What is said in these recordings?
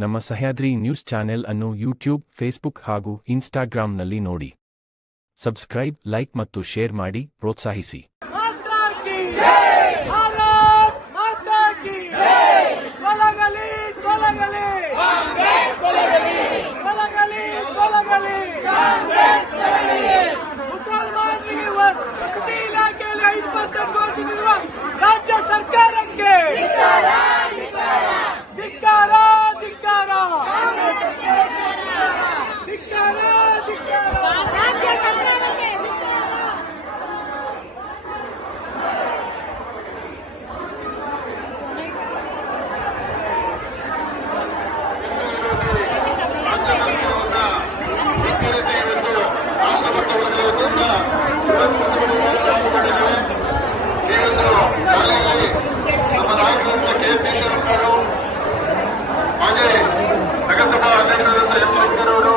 ನಮ್ಮ Sahyadri news channel ಅನ್ನು YouTube, Facebook ಹಾಗೂ ಇನ್ಸ್ಟಾಗ್ರಾಂನಲ್ಲಿ ನೋಡಿ. ಸಬ್ಸ್ಕ್ರೈಬ್, ಲೈಕ್ ಮತ್ತು ಶೇರ್ ಮಾಡಿ ಪ್ರೋತ್ಸಾಹಿಸಿ. ರಾಜ್ಯ ಸರ್ಕಾರಕ್ಕೆ ಧಿಕ್ಕಾರ ಧಿಕ್ಕಾರ ಧಿಕ್ಕಾರ ಧಿಕ್ಕಾರ. ಹಾಗೆ ನಗರಸಭಾ ಅಧ್ಯಕ್ಷರಾದಂತಹ ಎಂ ಶಂಕರವರು,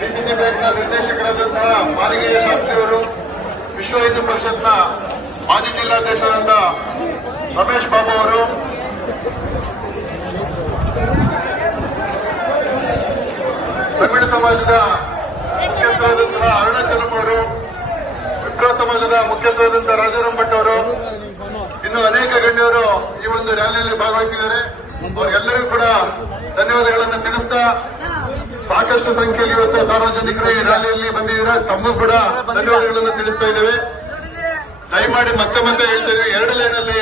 ಡಿಸಿಸಿ ಬ್ಯಾಂಕ್ನ ನಿರ್ದೇಶಕರಾದಂತಹ ಮಾಲಿಂಗಯ್ಯ ಶಾಸ್ತ್ರಿಯವರು, ವಿಶ್ವ ಹಿಂದೂ ಪರಿಷತ್ನ ಮಾಜಿ ಜಿಲ್ಲಾಧ್ಯಕ್ಷರಾದ ರಮೇಶ್ ಬಾಬು ಅವರು, ತಮಿಳು ಸಮಾಜದ ಮುಖ್ಯಸ್ಥರಾದಂತಹ ಅರುಣಾಚಲಂ ಅವರು, ವಿಪ್ರ ಸಮಾಜದ ಮುಖ್ಯಸ್ಥರಾದಂತಹ ರಾಜಾರಾಮ್ ಭಟ್ ಅವರು, ಇನ್ನು ಅನೇಕ ಗಣ್ಯರು ಈ ಒಂದು ರ್ಯಾಲಿಯಲ್ಲಿ ಭಾಗವಹಿಸಿದ್ದಾರೆ. ಅವರಿಗೆಲ್ಲರಿಗೂ ಕೂಡ ಧನ್ಯವಾದಗಳನ್ನು ತಿಳಿಸ್ತಾ, ಸಾಕಷ್ಟು ಸಂಖ್ಯೆಯಲ್ಲಿ ಇವತ್ತು ಸಾರ್ವಜನಿಕರು ಈ ರ್ಯಾಲಿಯಲ್ಲಿ ಬಂದಿದ್ದಾರೆ. ತಮಗೂ ಕೂಡ ಧನ್ಯವಾದಗಳನ್ನು ತಿಳಿಸ್ತಾ ಇದ್ದೇವೆ. ದಯಮಾಡಿ ಮತ್ತೆ ಮತ್ತೆ ಹೇಳ್ತೇವೆ, ಎರಡು ಲೈನಲ್ಲಿ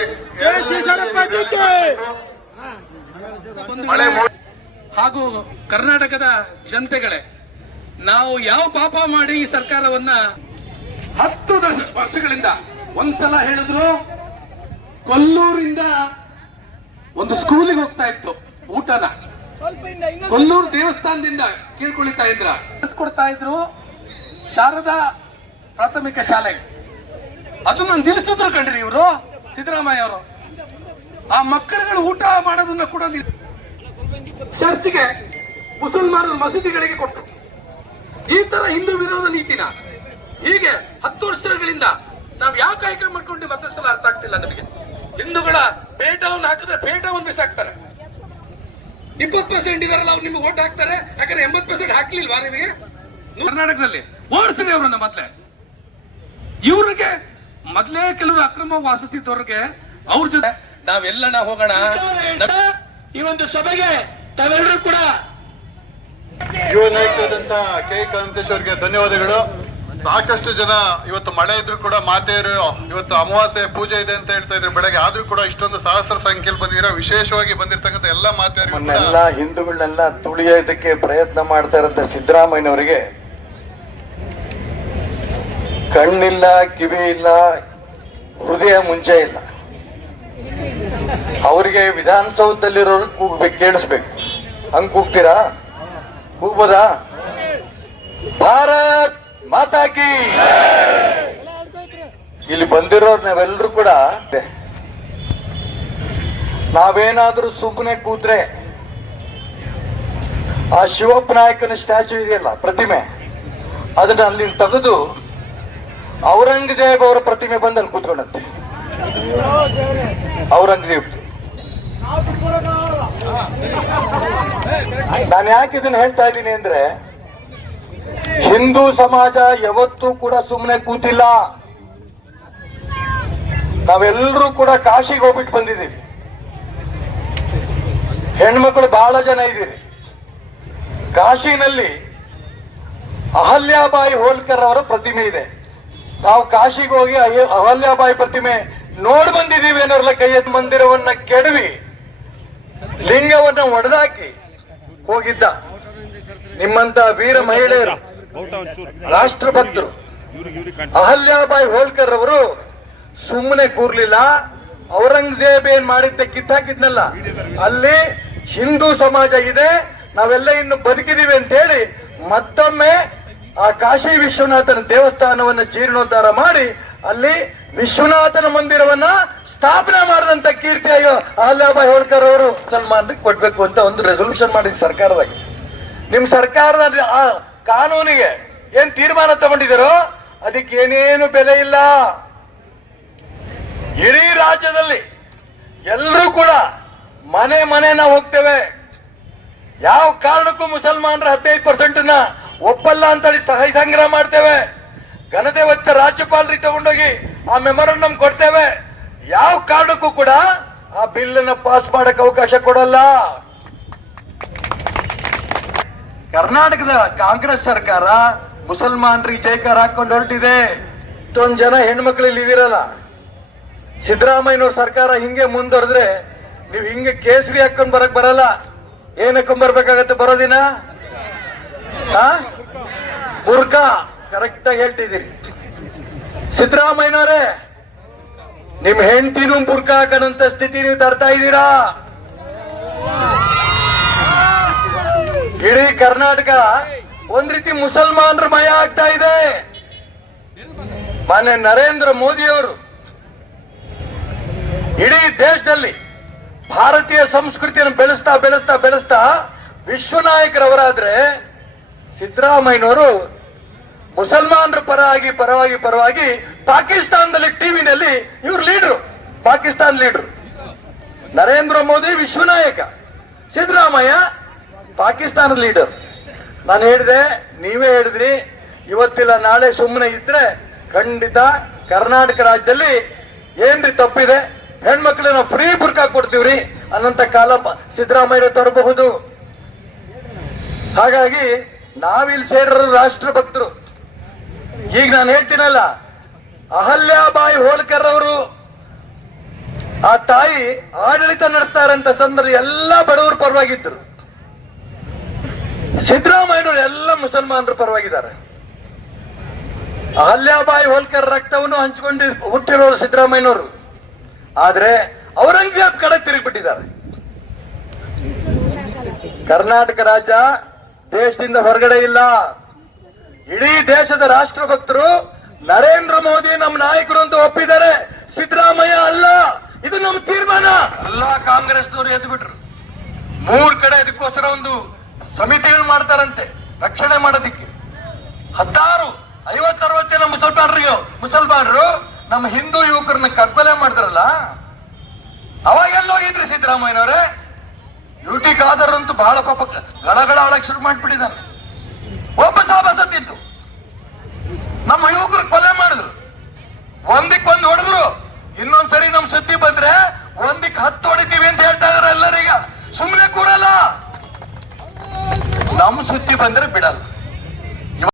ಮಳೆ ಹಾಗೂ ಕರ್ನಾಟಕದ ಜನತೆಗಳೇ, ನಾವು ಯಾವ ಪಾಪ ಮಾಡಿ ಈ ಸರ್ಕಾರವನ್ನ 10 ವರ್ಷಗಳಿಂದ ಒಂದ್ಸಲ ಹೇಳಿದ್ರು ಕೊಲ್ಲೂರಿಂದ ಒಂದು ಸ್ಕೂಲಿಗೆ ಹೋಗ್ತಾ ಇತ್ತು ಊಟನ, ಕೊಲ್ಲೂರು ದೇವಸ್ಥಾನದಿಂದ ಕೇಳ್ಕೊಳ್ತಾ ಕೊಡ್ತಾ ಇದ್ರು ಶಾರದಾ ಪ್ರಾಥಮಿಕ ಶಾಲೆಗೆ. ಅದನ್ನ ನಿಲ್ಲಿಸಿದ್ರು ಕಂಡ್ರಿ ಇವರು ಸಿದ್ದರಾಮಯ್ಯ ಅವರು. ಆ ಮಕ್ಕಳುಗಳು ಊಟ ಮಾಡೋದನ್ನ ಕೂಡ ಚರ್ಚ್ಗೆ, ಮುಸಲ್ಮಾನರ ಮಸೀದಿಗಳಿಗೆ ಕೊಟ್ಟರು. ಈ ತರ ಹಿಂದೂ ವಿರೋಧ ನೀತಿನ ಹೀಗೆ 10 ವರ್ಷಗಳಿಂದ ನಾವು ಯಾವ ಕಾರ್ಯಕ್ರಮ ಮಾಡ್ಕೊಂಡು ಮತ್ತೆ ಸಲ ಅರ್ಥ ಆಗ್ತಿಲ್ಲ ನಮಗೆ. ಹಿಂದೂಗಳ ಪೇಟವನ್ನು ಹಾಕಿದ್ರೆ ಪೇಟವನ್ನು ಬಿಸಾಕ್ತಾರೆ. 20% ಇದಾರಲ್ಲ ಅವ್ರು ನಿಮ್ಗೆ ಓಟ್ ಹಾಕ್ತಾರೆ. ಯಾಕಂದ್ರೆ 80% ಹಾಕ್ಲಿಲ್ವಾ ನಿಮಗೆ? ಕರ್ನಾಟಕದಲ್ಲಿ ಓಡಿಸಿದೆ ಅವರನ್ನ ಮೊದ್ಲೇ. ಇವ್ರಿಗೆ ಮೊದ್ಲೇ ಕೆಲವರು ಅಕ್ರಮ ವಾಸಿಸ್ತಿದ್ದವ್ರಿಗೆ ಅವ್ರ ಜೊತೆ ನಾವೆಲ್ಲ ಹೋಗೋಣ. ಈ ಒಂದು ಸಭೆಗೆ ತಾವೆಲ್ಲರೂ ಕೂಡ ಯುವ ನಾಯಕರಾದಂತಹ ಕೆ ಕಾಂತೇಶ್ ಅವರಿಗೆ ಧನ್ಯವಾದಗಳು. ಸಾಕಷ್ಟು ಜನ ಇವತ್ತು ಮಳೆ ಇದ್ರು ಕೂಡ ಮಾತೆಯರು ಇವತ್ತು ಅಮಾವಾಸ್ಯೆ ಪೂಜೆ ಇದೆ ಅಂತ ಹೇಳ್ತಾ ಇದ್ರು ಬೆಳಗ್ಗೆ, ಆದ್ರೂ ಕೂಡ ಇಷ್ಟೊಂದು ಸಹಸ್ರ ಸಂಖ್ಯೆಯಲ್ಲಿ ಬಂದಿರೋ, ವಿಶೇಷವಾಗಿ ಬಂದಿರತಕ್ಕಂಥ ಎಲ್ಲ ಮಾತೆಯರಿಗೆಲ್ಲ ಹಿಂದೂಗಳನ್ನೆಲ್ಲ ತುಳಿಯೋದಕ್ಕೆ ಪ್ರಯತ್ನ ಮಾಡ್ತಾ ಇರೋಂಥ ಸಿದ್ದರಾಮಯ್ಯನವರಿಗೆ ಕಣ್ಣಿಲ್ಲ, ಕಿವಿ ಇಲ್ಲ, ಹೃದಯ ಮುಂಚೆ ಇಲ್ಲ. ಅವರಿಗೆ ವಿಧಾನಸೌಧದಲ್ಲಿರೋರು ಕೂಗ್ಬೇಕು, ಕೇಳಿಸ್ಬೇಕು. ಹಂಗ್ ಕೂಗ್ತೀರಾ? ಕೂಗ್ಬೋದಾ? ಭಾರತ್ ಮಾತಾ ಕಿ. ಇಲ್ಲಿ ಬಂದಿರೋರು ನಾವೆಲ್ಲರೂ ಕೂಡ ನಾವೇನಾದ್ರೂ ಸುಮ್ಮನೆ ಕೂತ್ರೆ ಆ ಶಿವಪ್ಪ ನಾಯಕನ ಸ್ಟ್ಯಾಚ್ಯೂ ಇದೆಯಲ್ಲ, ಪ್ರತಿಮೆ, ಅದನ್ನ ಅಲ್ಲಿ ತೆಗೆದು ಔರಂಗಜೇಬ್ ಅವರ ಪ್ರತಿಮೆ ಬಂದಲ್ಲಿ ಕೂತ್ಕೊಂಡಂತೆ. ಔರಂಗಜೇಬ್. ನಾನು ಯಾಕೆ ಇದನ್ನ ಹೇಳ್ತಾ ಇದ್ದೀನಿ ಅಂದ್ರೆ, ಹಿಂದೂ ಸಮಾಜ ಯಾವತ್ತೂ ಕೂಡ ಸುಮ್ಮನೆ ಕೂತಿಲ್ಲ. ನಾವೆಲ್ಲರೂ ಕೂಡ ಕಾಶಿಗೆ ಹೋಗ್ಬಿಟ್ಟು ಬಂದಿದ್ದೀವಿ. ಹೆಣ್ಮಕ್ಳು ಬಹಳ ಜನ ಇದ್ದೀರಿ. ಕಾಶಿನಲ್ಲಿ ಅಹಲ್ಯಾಬಾಯಿ ಹೋಲ್ಕರ್ ಅವರ ಪ್ರತಿಮೆ ಇದೆ. ನಾವು ಕಾಶಿಗೆ ಹೋಗಿ ಅಹಲ್ಯಾಬಾಯಿ ಪ್ರತಿಮೆ ನೋಡ್ ಬಂದಿದ್ದೀವಿ ಅನ್ನೋರ್ಲ ಕೈಯತ್ ಮಂದಿರವನ್ನ ಕೆಡವಿ ಲಿಂಗವನ್ನ ಒಡೆದಾಕಿ ಹೋಗಿದ್ದ ನಿಮ್ಮಂತ ವೀರ ಮಹಿಳೆಯರು, ರಾಷ್ಟ್ರಭಕ್ತರು. ಅಹಲ್ಯಾಬಾಯಿ ಹೋಲ್ಕರ್ ಅವರು ಸುಮ್ಮನೆ ಕೂರ್ಲಿಲ್ಲ. ಔರಂಗಜೇಬ್ ಏನ್ ಮಾಡಿದ್ದ ಕಿತ್ತಾಕಿದ್ನಲ್ಲ, ಅಲ್ಲಿ ಹಿಂದೂ ಸಮಾಜ ಇದೆ, ನಾವೆಲ್ಲ ಇನ್ನು ಬದುಕಿದೀವಿ ಅಂತ ಹೇಳಿ ಮತ್ತೊಮ್ಮೆ ಆ ಕಾಶಿ ವಿಶ್ವನಾಥನ ದೇವಸ್ಥಾನವನ್ನ ಜೀರ್ಣೋದ್ಧಾರ ಮಾಡಿ ಅಲ್ಲಿ ವಿಶ್ವನಾಥನ ಮಂದಿರವನ್ನ ಸ್ಥಾಪನೆ ಮಾಡಿದಂತ ಕೀರ್ತಿ ಅಹಲ್ಯಾಬಾಯಿ ಹೋಳ್ಕರ್ ಅವರು ಮುಸಲ್ಮಾನರಿಗೆ ಕೊಡ್ಬೇಕು ಅಂತ ಒಂದು ರೆಸೊಲ್ಯೂಷನ್ ಮಾಡಿದ ಸರ್ಕಾರದಾಗ. ನಿಮ್ ಸರ್ಕಾರದ ಕಾನೂನಿಗೆ ಏನ್ ತೀರ್ಮಾನ ತಗೊಂಡಿದಾರೋ ಅದಕ್ಕೆ ಏನೇನು ಬೆಲೆ ಇಲ್ಲ. ಇಡೀ ರಾಜ್ಯದಲ್ಲಿ ಎಲ್ಲರೂ ಕೂಡ ಮನೆ ಮನೆನ ಹೋಗ್ತೇವೆ. ಯಾವ ಕಾರಣಕ್ಕೂ ಮುಸಲ್ಮಾನರ 15% ಒಪ್ಪಲ್ಲ ಅಂತೇಳಿ ಸಹಿ ಸಂಗ್ರಹ ಮಾಡ್ತೇವೆ. ಘನತೆ ಹೊತ್ತ ರಾಜ್ಯಪಾಲರಿಗೆ ತಗೊಂಡೋಗಿ ಆ ಮೆಮೊರಂಡಮ್ ಕೊಡ್ತೇವೆ. ಯಾವ ಕಾರಣಕ್ಕೂ ಕೂಡ ಆ ಬಿಲ್ ಅನ್ನು ಪಾಸ್ ಮಾಡಕ್ಕೆ ಅವಕಾಶ ಕೊಡಲ್ಲ. ಕರ್ನಾಟಕದ ಕಾಂಗ್ರೆಸ್ ಸರ್ಕಾರ ಮುಸಲ್ಮಾನರಿಗೆ ಜೈಕಾರ ಹಾಕೊಂಡು ಹೊರಟಿದೆ. ಇಷ್ಟೊಂದು ಜನ ಹೆಣ್ಮಕ್ಳು ಇಲ್ಲಿ ಇದಿರಲ್ಲ. ಸಿದ್ದರಾಮಯ್ಯನವ್ರ ಸರ್ಕಾರ ಹಿಂಗೆ ಮುಂದುವರೆದ್ರೆ ನೀವು ಹಿಂಗೆ ಕೇಸರಿ ಹಾಕೊಂಡ್ ಬರಕ್ ಬರಲ್ಲ. ಏನ್ ಹಾಕೊಂಡ್ ಬರ್ಬೇಕಾಗತ್ತೆ ಬರೋದಿನ? ಬುರ್ಕಾ. ಕರೆಕ್ಟ್ ಆಗಿ ಹೇಳ್ತಿದ್ದೀರಿ ಸಿದ್ದರಾಮಯ್ಯನವರೇ. ನಿಮ್ ಹೆಂಡತಿನೂ ಬುರ್ಕಾ ಹಾಕನಂತ ಸ್ಥಿತಿ ನೀವು ತರ್ತಾ ಇದ್ದೀರಾ. ಇಡೀ ಕರ್ನಾಟಕ ಒಂದ್ ರೀತಿ ಮುಸಲ್ಮಾನರ ಮಯ ಆಗ್ತಾ ಇದೆ. ಮಾನ್ಯ ನರೇಂದ್ರ ಮೋದಿಯವರು ಇಡೀ ದೇಶದಲ್ಲಿ ಭಾರತೀಯ ಸಂಸ್ಕೃತಿಯನ್ನು ಬೆಳೆಸ್ತಾ ಬೆಳೆಸ್ತಾ ಬೆಳೆಸ್ತಾ ವಿಶ್ವನಾಯಕರವರಾದ್ರೆ, ಸಿದ್ದರಾಮಯ್ಯನವರು ಮುಸಲ್ಮಾನರ ಪರವಾಗಿ ಪಾಕಿಸ್ತಾನದಲ್ಲಿ ಟಿವಿನಲ್ಲಿ ಇವ್ರು ಲೀಡ್ರು, ಪಾಕಿಸ್ತಾನ ಲೀಡ್ರು. ನರೇಂದ್ರ ಮೋದಿ ವಿಶ್ವನಾಯಕ, ಸಿದ್ದರಾಮಯ್ಯ ಪಾಕಿಸ್ತಾನದ ಲೀಡರ್. ನಾನು ಹೇಳಿದೆ, ನೀವೇ ಹೇಳಿದ್ರಿ, ಇವತ್ತಿಲ್ಲ ನಾಳೆ ಸುಮ್ಮನೆ ಇದ್ರೆ ಖಂಡಿತ ಕರ್ನಾಟಕ ರಾಜ್ಯದಲ್ಲಿ ಏನ್ರಿ ತಪ್ಪಿದೆ, ಹೆಣ್ಮಕ್ಳನ್ನ ಫ್ರೀ ಬುರ್ಕಾ ಕೊಡ್ತೀವ್ರಿ ಅನ್ನಂತ ಕಾಲ ಸಿದ್ದರಾಮಯ್ಯ ತರಬಹುದು. ಹಾಗಾಗಿ ನಾವಿಲ್ಲಿ ಸೇರಿರೋ ರಾಷ್ಟ್ರ ಭಕ್ತರು. ಈಗ ನಾನು ಹೇಳ್ತೀನಲ್ಲ, ಅಹಲ್ಯಾಬಾಯಿ ಹೋಳ್ಕರ್ ಅವರು ಆ ತಾಯಿ ಆಡಳಿತ ನಡೆಸ್ತಾರಂತ ಸಂದರ್ಭ ಎಲ್ಲ ಬಡವರ ಪರವಾಗಿದ್ರು. ಸಿದ್ದರಾಮಯ್ಯನವರು ಎಲ್ಲ ಮುಸಲ್ಮಾನರ ಪರವಾಗಿದ್ದಾರೆ. ಅಹಲ್ಯಾಬಾಯಿ ಹೋಳ್ಕರ್ ರಕ್ತವನ್ನು ಹಂಚಿಕೊಂಡು ಹುಟ್ಟಿರೋರು ಸಿದ್ದರಾಮಯ್ಯನವರು. ಆದ್ರೆ ಔರಂಗಜೇಬ್ ಕಡೆ ತಿರುಗಿಬಿಟ್ಟಿದ್ದಾರೆ. ಕರ್ನಾಟಕ ರಾಜ್ಯ ದೇಶದಿಂದ ಹೊರಗಡೆ ಇಲ್ಲ. ಇಡೀ ದೇಶದ ರಾಷ್ಟ್ರ ಭಕ್ತರು ನರೇಂದ್ರ ಮೋದಿ ನಮ್ಮ ನಾಯಕರು ಅಂತ ಒಪ್ಪಿದ್ದಾರೆ, ಸಿದ್ದರಾಮಯ್ಯ ಅಲ್ಲ. ಇದು ನಮ್ಮ ತೀರ್ಮಾನ. ಎಲ್ಲ ಕಾಂಗ್ರೆಸ್ನವರು ಎದ್ದು ಬಿಟ್ರು. 3 ಕಡೆ ಇದಕ್ಕೋಸ್ಕರ ಒಂದು ಸಮಿತಿಗಳು ಮಾಡ್ತಾರಂತೆ ರಕ್ಷಣೆ ಮಾಡೋದಿಕ್ಕೆ. 50-60 ಜನ ಮುಸಲ್ಮಾನರು ನಮ್ಮ ಹಿಂದೂ ಯುವಕರನ್ನ ಕಗ್ಗೊಲೆ ಮಾಡಿದ್ರಲ್ಲ, ಅವಾಗೆಲ್ಲ ಹೋಗಿದ್ರಿ ಸಿದ್ದರಾಮಯ್ಯನವರೇ? ಯುಟಿ ಖಾದರ್ ಅಂತೂ ಬಹಳ ಪಾಪ ಗಳಗಳ ಒಳಗೆ ಶುರು ಮಾಡ್ಬಿಟ್ಟಿದ್ದಾನೆ. ಒಬ್ಬ ಸತ್ತಿತ್ತು, ನಮ್ಮ ಯುವಕರು ಕೊಲೆ ಮಾಡಿದ್ರು, ಒಂದಕ್ಕೊಂದು ಹೊಡೆದ್ರು. ಇನ್ನೊಂದ್ಸರಿ ನಮ್ ಸುದ್ದಿ ಬಂದ್ರೆ 10 ಹೊಡಿತೀವಿ ಅಂತ ಹೇಳ್ತಾ ಇದಾರೆ ಎಲ್ಲರೀಗ. ಸುಮ್ಮನೆ ಕೂರಲ್ಲ, ನಮ್ಮ ಸುದ್ದಿ ಬಂದ್ರೆ ಬಿಡಲ್ಲ.